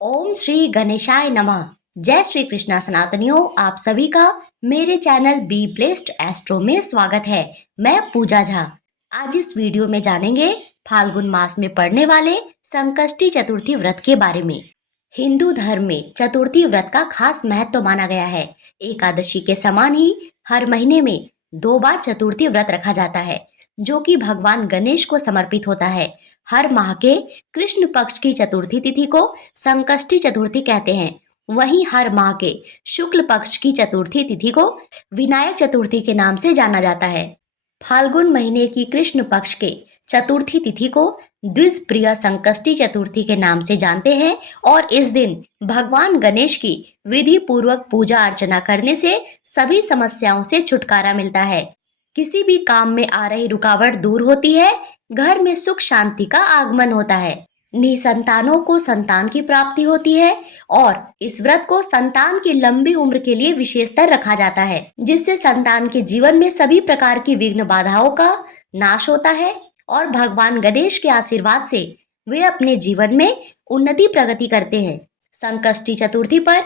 ओम श्री गणेशाय नमः। जय श्री कृष्णा सनातनियों, आप सभी का मेरे चैनल बी ब्लेस्ड एस्ट्रो में स्वागत है। मैं पूजा झा। आज इस वीडियो में जानेंगे फाल्गुन मास में पड़ने वाले संकष्टी चतुर्थी व्रत के बारे में। हिंदू धर्म में चतुर्थी व्रत का खास महत्व माना गया है। एकादशी के समान ही हर महीने में 2 बार चतुर्थी व्रत रखा जाता है, जो कि भगवान गणेश को समर्पित होता है। हर माह के कृष्ण पक्ष की चतुर्थी तिथि को संकष्टी चतुर्थी कहते हैं। वहीं हर माह के शुक्ल पक्ष की चतुर्थी तिथि को विनायक चतुर्थी के नाम से जाना जाता है। फाल्गुन महीने की कृष्ण पक्ष के चतुर्थी तिथि को द्विजप्रिय संकष्टी चतुर्थी के नाम से जानते हैं और इस दिन भगवान गणेश की विधि पूर्वक पूजा अर्चना करने से सभी समस्याओं से छुटकारा मिलता है। किसी भी काम में आ रही रुकावट दूर होती है, घर में सुख शांति का आगमन होता है, निसंतानों को संतान की प्राप्ति होती है और इस व्रत को संतान की लंबी उम्र के लिए विशेषतर रखा जाता है, जिससे संतान के जीवन में सभी प्रकार की विघ्न बाधाओं का नाश होता है और भगवान गणेश के आशीर्वाद से वे अपने जीवन में उन्नति प्रगति करते हैं। संकष्टी चतुर्थी पर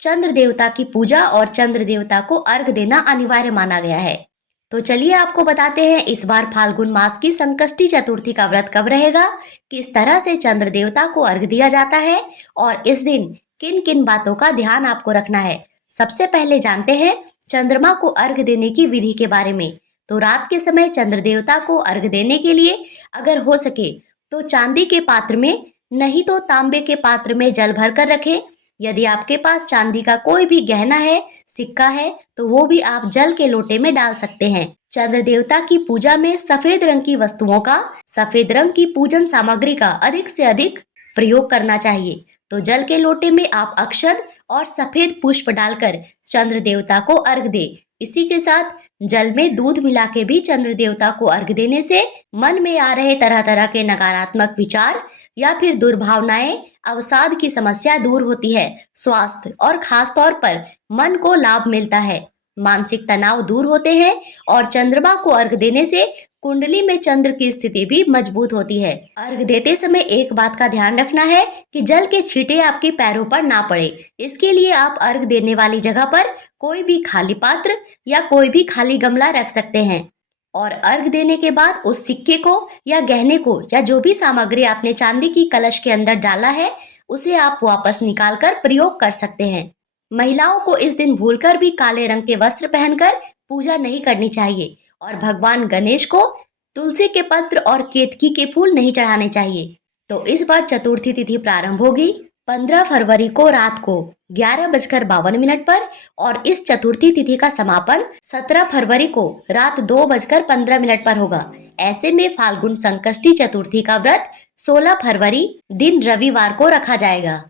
चंद्र देवता की पूजा और चंद्र देवता को अर्घ देना अनिवार्य माना गया है। तो चलिए आपको बताते हैं इस बार फाल्गुन मास की संकष्टी चतुर्थी का व्रत कब रहेगा, किस तरह से चंद्र देवता को अर्घ दिया जाता है और इस दिन किन किन बातों का ध्यान आपको रखना है। सबसे पहले जानते हैं चंद्रमा को अर्घ देने की विधि के बारे में। तो रात के समय चंद्र देवता को अर्घ देने के लिए अगर हो सके तो चांदी के पात्र में, नहीं तो तांबे के पात्र में जल भर कर रखें। यदि आपके पास चांदी का कोई भी गहना है, सिक्का है, तो वो भी आप जल के लोटे में डाल सकते हैं। चंद्र देवता की पूजा में सफेद रंग की वस्तुओं का, सफेद रंग की पूजन सामग्री का अधिक से अधिक प्रयोग करना चाहिए। तो जल के लोटे में आप अक्षत और सफेद पुष्प डालकर चंद्र देवता को अर्घ दे। इसी के साथ जल में दूध मिला के भी चंद्र देवता को अर्घ देने से मन में आ रहे तरह तरह के नकारात्मक विचार या फिर दुर्भावनाएं, अवसाद की समस्या दूर होती है। स्वास्थ्य और खास तौर पर मन को लाभ मिलता है, मानसिक तनाव दूर होते हैं और चंद्रमा को अर्घ देने से कुंडली में चंद्र की स्थिति भी मजबूत होती है। अर्घ देते समय एक बात का ध्यान रखना है कि जल के छींटे आपके पैरों पर ना पड़े। इसके लिए आप अर्घ देने वाली जगह पर कोई भी खाली पात्र या कोई भी खाली गमला रख सकते हैं और अर्घ देने के बाद उस सिक्के को या गहने को या जो भी सामग्री आपने चांदी की कलश के अंदर डाला है उसे आप वापस निकाल कर प्रयोग कर सकते हैं। महिलाओं को इस दिन भूलकर भी काले रंग के वस्त्र पहनकर पूजा नहीं करनी चाहिए और भगवान गणेश को तुलसी के पत्र और केतकी के फूल नहीं चढ़ाने चाहिए। तो इस बार चतुर्थी तिथि प्रारंभ होगी 15 फरवरी को रात को 11:52 पर और इस चतुर्थी तिथि का समापन 17 फरवरी को रात 2:15 पर होगा। ऐसे में फाल्गुन संकष्टी चतुर्थी का व्रत 16 फरवरी दिन रविवार को रखा जाएगा।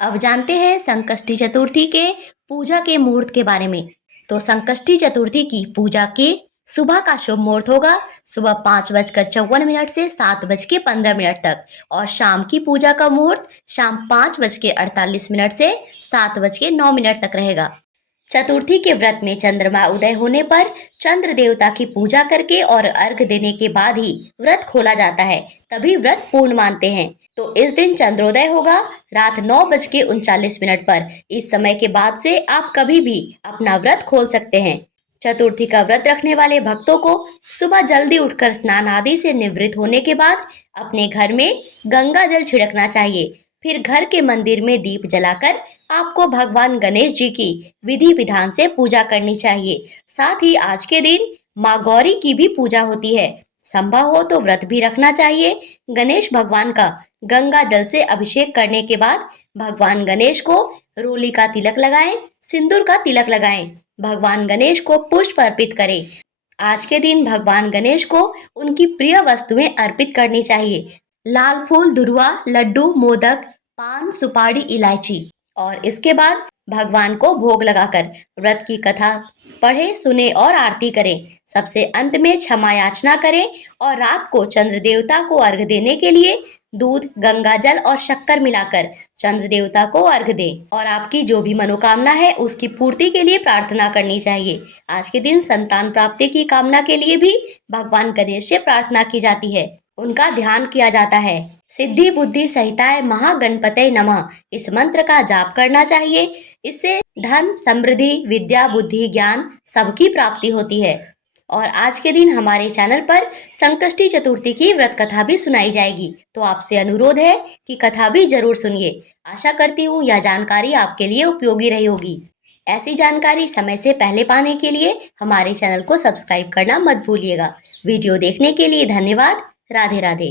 अब जानते हैं संकष्टी चतुर्थी के पूजा के मुहूर्त के बारे में। तो संकष्टी चतुर्थी की पूजा के सुबह का शुभ मुहूर्त होगा सुबह 5:54 से 7:15 तक और शाम की पूजा का मुहूर्त शाम 5:48 से 7:09 तक रहेगा। चतुर्थी के व्रत में चंद्रमा उदय होने पर चंद्र देवता की पूजा करके और अर्घ देने के बाद ही व्रत खोला जाता है, तभी व्रत पूर्ण मानते हैं। तो इस दिन चंद्रोदय होगा रात 9:39 पर। इस समय के बाद से आप कभी भी अपना व्रत खोल सकते हैं। चतुर्थी का व्रत रखने वाले भक्तों को सुबह जल्दी उठकर स्नान आदि से निवृत्त होने के बाद अपने घर में गंगा जल छिड़कना चाहिए। फिर घर के मंदिर में दीप जलाकर आपको भगवान गणेश जी की विधि विधान से पूजा करनी चाहिए। साथ ही आज के दिन माँ गौरी की भी पूजा होती है। संभव हो तो व्रत भी रखना चाहिए। गणेश भगवान का गंगा जल से अभिषेक करने के बाद भगवान गणेश को रोली का तिलक लगाएं, सिंदूर का तिलक लगाएं। भगवान गणेश को पुष्प अर्पित करें। आज के दिन भगवान गणेश को उनकी प्रिय वस्तुएं अर्पित करनी चाहिए। लाल फूल, दुर्वा, लड्डू, मोदक, पान, सुपारी, इलायची और इसके बाद भगवान को भोग लगाकर व्रत की कथा पढ़े, सुने और आरती करें। सबसे अंत में क्षमा याचना करें और रात को चंद्र देवता को अर्घ देने के लिए दूध, गंगा जल और शक्कर मिलाकर चंद्र देवता को अर्घ दें और आपकी जो भी मनोकामना है उसकी पूर्ति के लिए प्रार्थना करनी चाहिए। आज के दिन संतान प्राप्ति की कामना के लिए भी भगवान गणेश से प्रार्थना की जाती है। उनका ध्यान किया जाता है। सिद्धि बुद्धि सहिताय महागणपते नमः इस मंत्र का जाप करना चाहिए। इससे धन, समृद्धि, विद्या, बुद्धि, ज्ञान सबकी प्राप्ति होती है। और आज के दिन हमारे चैनल पर संकष्टी चतुर्थी की व्रत कथा भी सुनाई जाएगी, तो आपसे अनुरोध है कि कथा भी जरूर सुनिए। आशा करती हूँ यह जानकारी आपके लिए उपयोगी रही होगी। ऐसी जानकारी समय से पहले पाने के लिए हमारे चैनल को सब्सक्राइब करना मत भूलिएगा। वीडियो देखने के लिए धन्यवाद। राधे राधे।